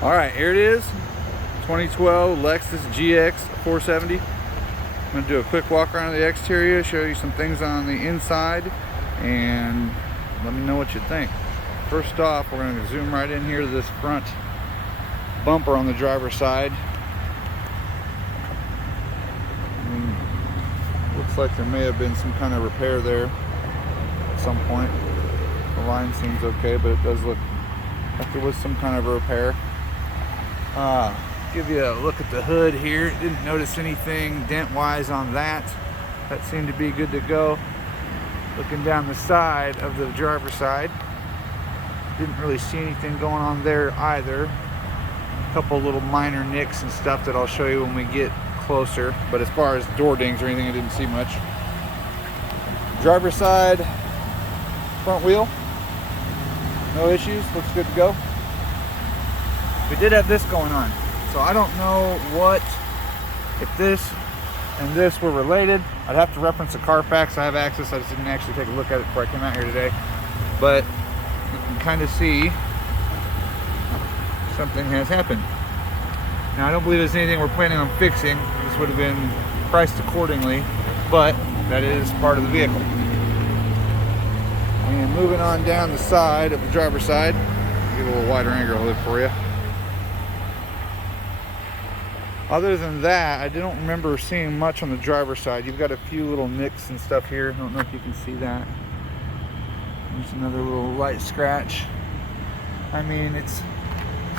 All right, here it is, 2012 Lexus GX 470. I'm gonna do a quick walk around the exterior, show you some things on the inside, and let me know what you think. First off, we're gonna zoom right in here to this front bumper on the driver's side. Looks like there may have been some kind of repair there at some point. The line seems okay, but it does look like there was some kind of a repair. Give you a look at the hood here. Didn't notice anything dent-wise on that. That seemed to be good to go. Looking down the side of the driver's side, didn't really see anything going on there either. A couple little minor nicks and stuff that I'll show you when we get closer, but as far as door dings or anything, I didn't see much. Driver's side, front wheel, no issues, looks good to go. We did have this going on, so I don't know if this and this were related. I'd have to reference the Carfax. I have access, I just didn't actually take a look at it before I came out here today, but you can kind of see something has happened. Now, I don't believe there's anything we're planning on fixing. This would have been priced accordingly, but that is part of the vehicle. And moving on down the side of the driver's side, get a little wider angle hood for you. Other than that, I don't remember seeing much on the driver's side. You've got a few little nicks and stuff here. I don't know if you can see that. There's another little light scratch. I mean, it's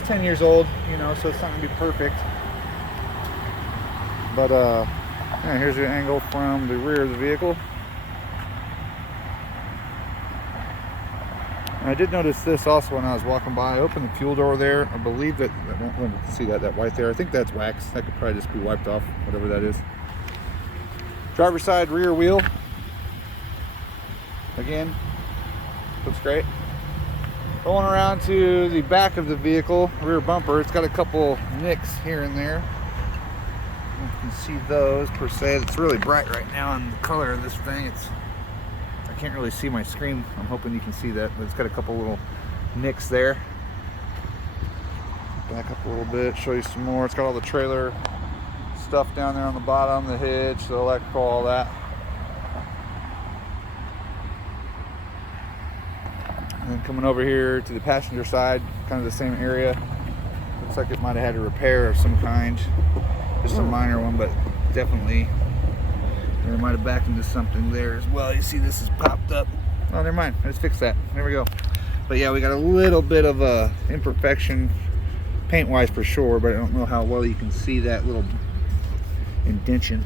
10 years old, you know, so it's not gonna be perfect. But yeah, here's the angle from the rear of the vehicle. And I did notice this also when I was walking by. I opened the fuel door there. I believe that, I don't want to see that white there. I think that's wax. That could probably just be wiped off, whatever that is. Driver's side rear wheel. Again, looks great. Going around to the back of the vehicle, rear bumper, it's got a couple nicks here and there. You can see those per se. It's really bright right now in the color of this thing. I can't really see my screen. I'm hoping you can see that, but it's got a couple little nicks there. Back up a little bit, show you some more. It's got all the trailer stuff down there on the bottom, the hitch, the electrical, all that. And then coming over here to the passenger side, kind of the same area. Looks like it might have had a repair of some kind. Just a minor one, but definitely they might have backed into something there as well. You see this is popped up. Oh, never mind. Let's fix that. There we go. But yeah, we got a little bit of a imperfection paint-wise for sure, but I don't know how well you can see that little indentation.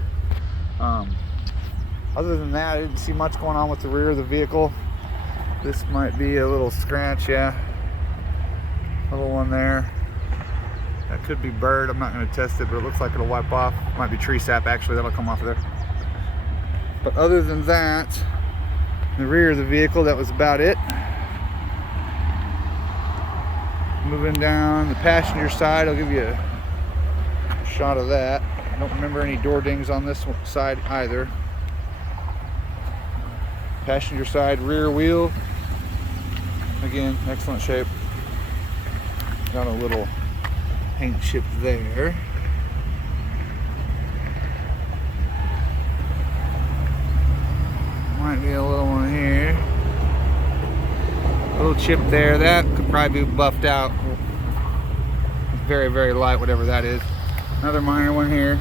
Other than that, I didn't see much going on with the rear of the vehicle. This might be a little scratch, yeah. Little one there. That could be bird. I'm not going to test it, but it looks like it'll wipe off. Might be tree sap, actually. That'll come off of there. But other than that, the rear of the vehicle, that was about it. Moving down the passenger side, I'll give you a shot of that. I don't remember any door dings on this side either. Passenger side rear wheel, again, excellent shape. Got a little paint chip there. Might be a little one here. A little chip there. That could probably be buffed out. Very, very light, whatever that is. Another minor one here.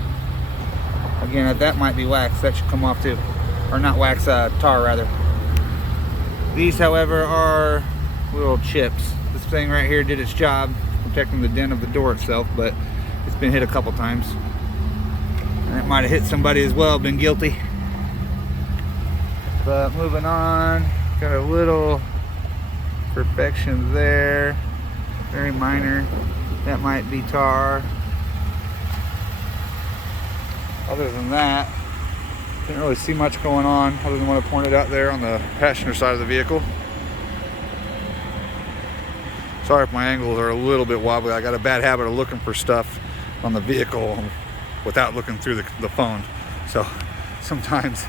Again, that might be wax. That should come off too. Or not wax, tar rather. These, however, are little chips. This thing right here did its job, protecting the dent of the door itself, but it's been hit a couple times. And it might have hit somebody as well, been guilty. But moving on, got a little perfection there, very minor. That might be tar. Other than that, didn't really see much going on other than what I pointed out there on the passenger side of the vehicle. Sorry if my angles are a little bit wobbly. I got a bad habit of looking for stuff on the vehicle without looking through the phone. So sometimes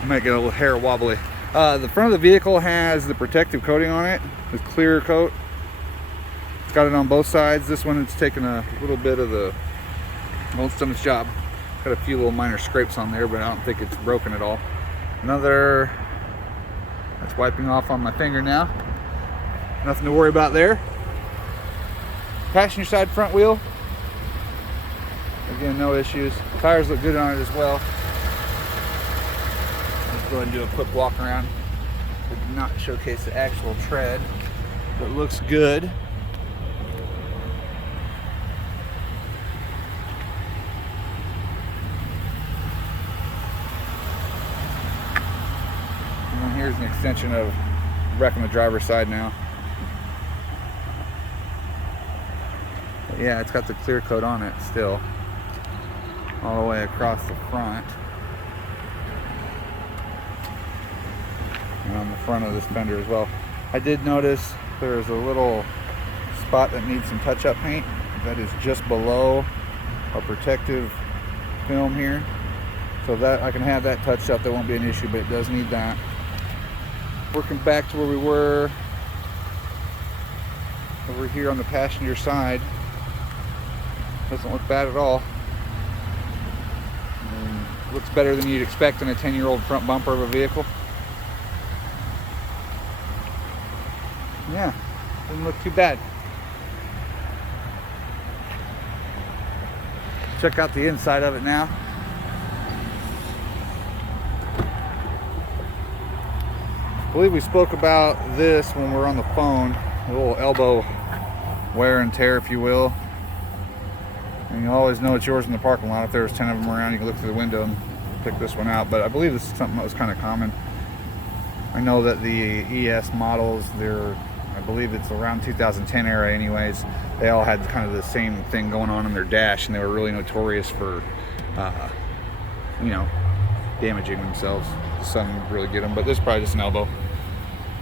I might get a little hair wobbly. The front of the vehicle has the protective coating on it, this clear coat. got it on both sides. This one, it's taken a little bit of the most done its job. Got a few little minor scrapes on there, but I don't think it's broken at all. Another, that's wiping off on my finger now. Nothing to worry about there. Passenger side front wheel. Again, no issues. Tires look good on it as well. Let's go ahead and do a quick walk around. We did not showcase the actual tread, but it looks good. And then here's an extension of wreck on the driver's side now. But yeah, it's got the clear coat on it still, all the way across the front. And on the front of this fender as well. I did notice there's a little spot that needs some touch-up paint. That is just below our protective film here. So that I can have that touched up. That won't be an issue, but it does need that. Working back to where we were over here on the passenger side. Doesn't look bad at all. Looks better than you'd expect in a 10-year-old front bumper of a vehicle. Yeah, doesn't look too bad. Check out the inside of it now. I believe we spoke about this when we were on the phone. A little elbow wear and tear, if you will. And you always know it's yours in the parking lot. If there's 10 of them around, you can look through the window and pick this one out. But I believe this is something that was kind of common. I know that the ES models, I believe it's around 2010 era anyways, they all had kind of the same thing going on in their dash, and they were really notorious for, you know, damaging themselves. Some really get them, but this is probably just an elbow.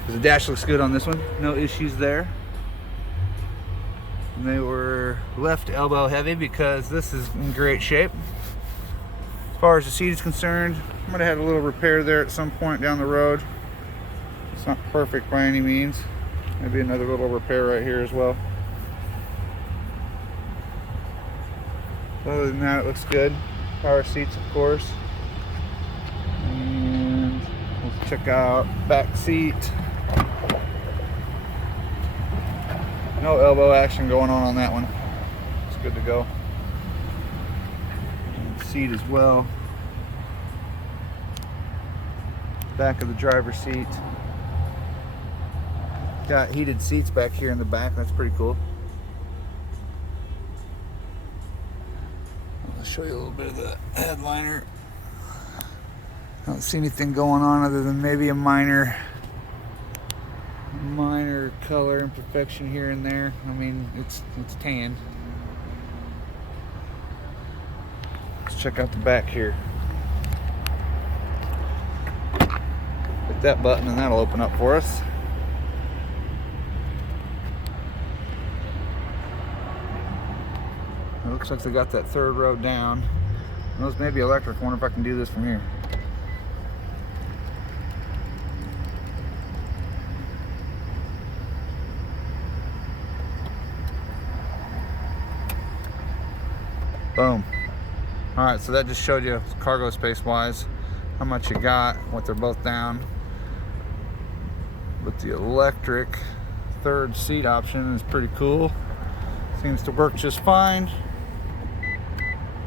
The dash looks good on this one, no issues there. And they were left elbow heavy because this is in great shape. As far as the seat is concerned, I might have had a little repair there at some point down the road. It's not perfect by any means. Maybe another little repair right here as well. Other than that, it looks good. Power seats, of course. And let's check out back seat. No elbow action going on that one. It's good to go. And seat as well. Back of the driver's seat. Got heated seats back here in the back. That's pretty cool. I'll show you a little bit of the headliner. I don't see anything going on other than maybe a minor color imperfection here and there. I mean, it's tan. Let's check out the back here. Hit that button and that'll open up for us. It looks like they got that third row down. Those may be electric. I wonder if I can do this from here. Boom. All right, so that just showed you cargo space wise how much you got, what they're both down. But the electric third seat option is pretty cool. Seems to work just fine.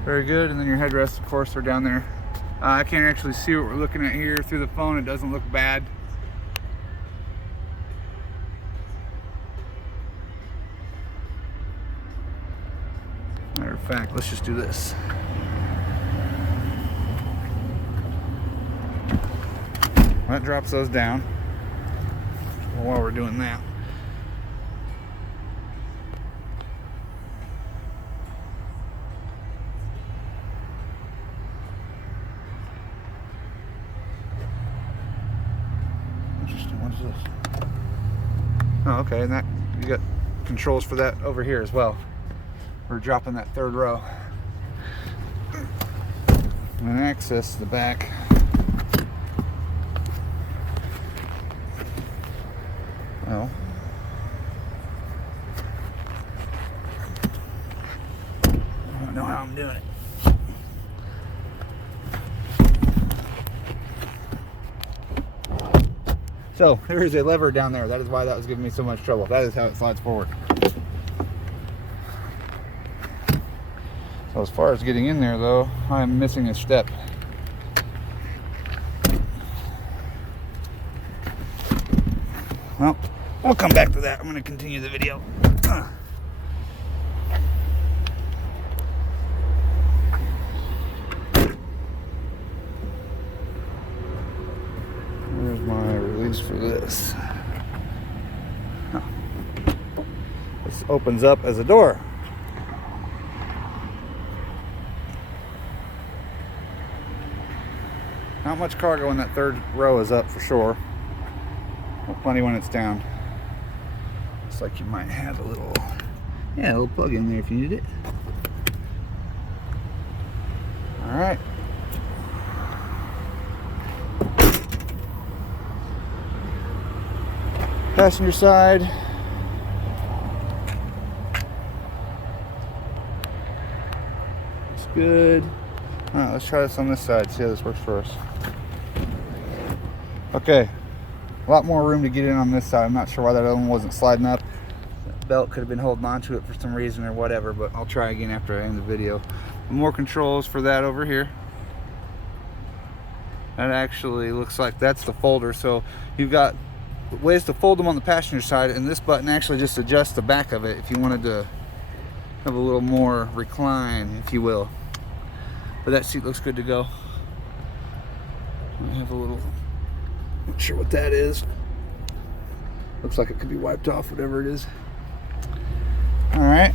Very good. And then your headrests, of course, are down there. I can't actually see what we're looking at here through the phone. It doesn't look bad. Matter of fact, let's just do this. That drops those down. Well, while we're doing that, interesting. What is this? Oh, okay, and that you got controls for that over here as well. We're dropping that third row and access the back. Well, know how I'm doing it. So there is a lever down there. That is why that was giving me so much trouble. That is how it slides forward. So as far as getting in there though, I'm missing a step. Well, we'll come back to that. I'm going to continue the video. Where's my release for this? Oh. This opens up as a door. Not much cargo in that third row is up for sure. Well, plenty when it's down. Looks like you might have a little plug in there if you need it. All right. Passenger side. It's good. All right, let's try this on this side, see how this works for us. Okay, a lot more room to get in on this side. I'm not sure why that other one wasn't sliding up. That belt could have been holding on to it for some reason or whatever, but I'll try again after I end the video. More controls for that over here. That actually looks like that's the folder, so you've got ways to fold them on the passenger side, and this button actually just adjusts the back of it if you wanted to have a little more recline, if you will. But that seat looks good to go. I have a little, not sure what that is. Looks like it could be wiped off, whatever it is. All right.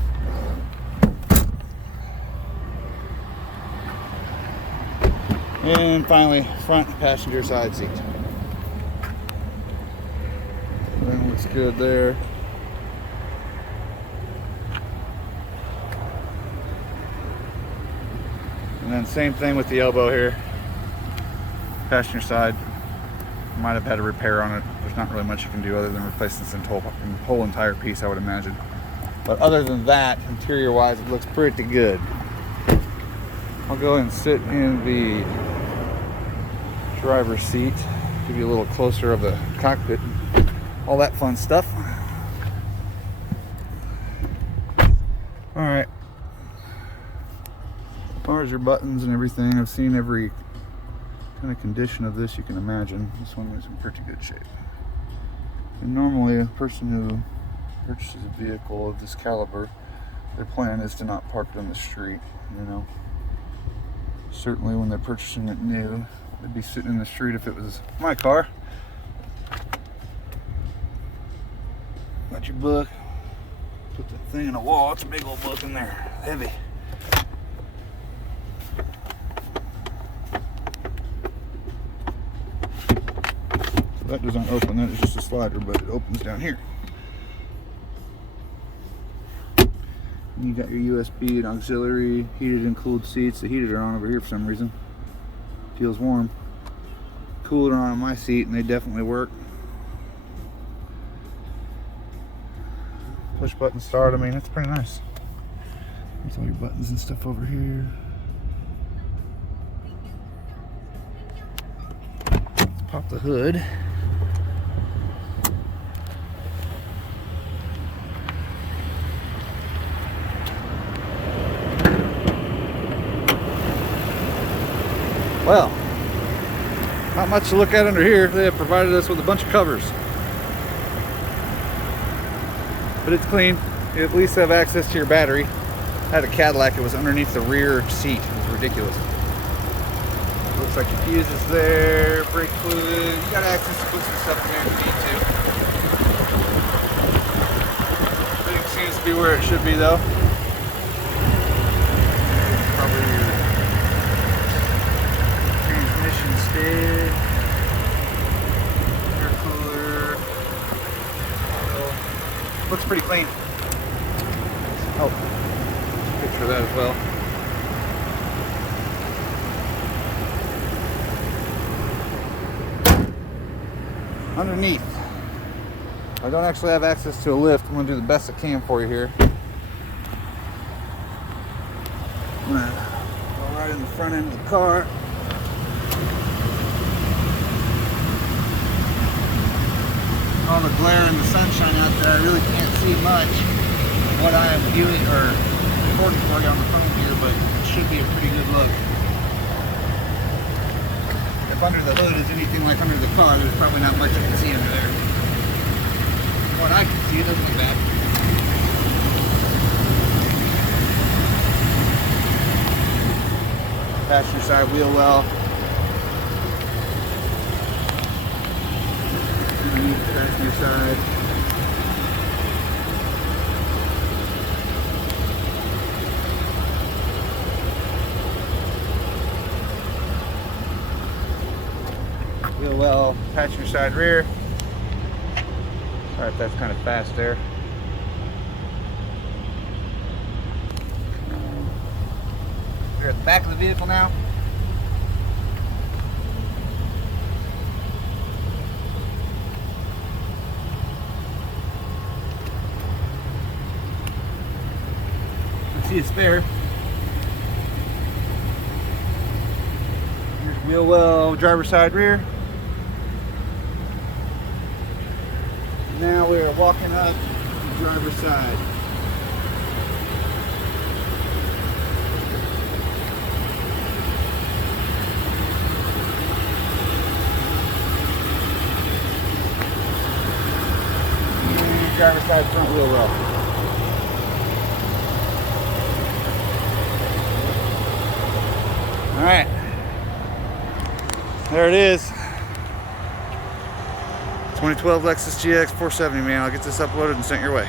And finally, front passenger side seat. Everything looks good there. And then same thing with the elbow here. Passenger side. Might have had a repair on it. There's not really much you can do other than replace this whole entire piece, I would imagine. But other than that, interior wise, it looks pretty good. I'll go and sit in the driver's seat, give you a little closer of the cockpit, all that fun stuff. All right. As far as your buttons and everything, I've seen every kind of condition of this you can imagine. This one was in pretty good shape. And normally a person who purchases a vehicle of this caliber, their plan is to not park it on the street, you know. Certainly when they're purchasing it new, they'd be sitting in the street if it was my car. Got your book. Put that thing in a wall. It's a big old book in there. Heavy. So that doesn't open. That is just a slider, but it opens down here. And you got your USB and auxiliary, heated and cooled seats. The heated are on over here for some reason. Feels warm. Cooler on my seat, and they definitely work. Push button start. I mean, it's pretty nice. There's all your buttons and stuff over here. Let's pop the hood. Well, not much to look at under here. They have provided us with a bunch of covers. But it's clean. You at least have access to your battery. I had a Cadillac, it was underneath the rear seat. It was ridiculous. Looks like your fuse is there, brake fluid. You got access to put some stuff in there if you need to. Everything seems to be where it should be though. Probably your transmission stick, air cooler. Looks pretty clean. Oh, picture of that as well. Underneath, I don't actually have access to a lift. I'm going to do the best I can for you here. I'm gonna go right in the front end of the car. All the glare and the sunshine out there, I really can't see much of what I am viewing or recording for you on the phone here, but it should be a pretty good look. If under the hood is anything like under the car, there's probably not much you can see under there. From what I can see, it doesn't look bad. Passenger side wheel well. Passenger side. Wheel well, passenger side rear. Sorry if that's kind of fast there. We're at the back of the vehicle now. See a spare. Here's wheel well, driver's side rear. Now we are walking up the driver's side. And driver's side front wheel well. All right, there it is. 2012 Lexus GX 470, man. I'll get this uploaded and sent your way.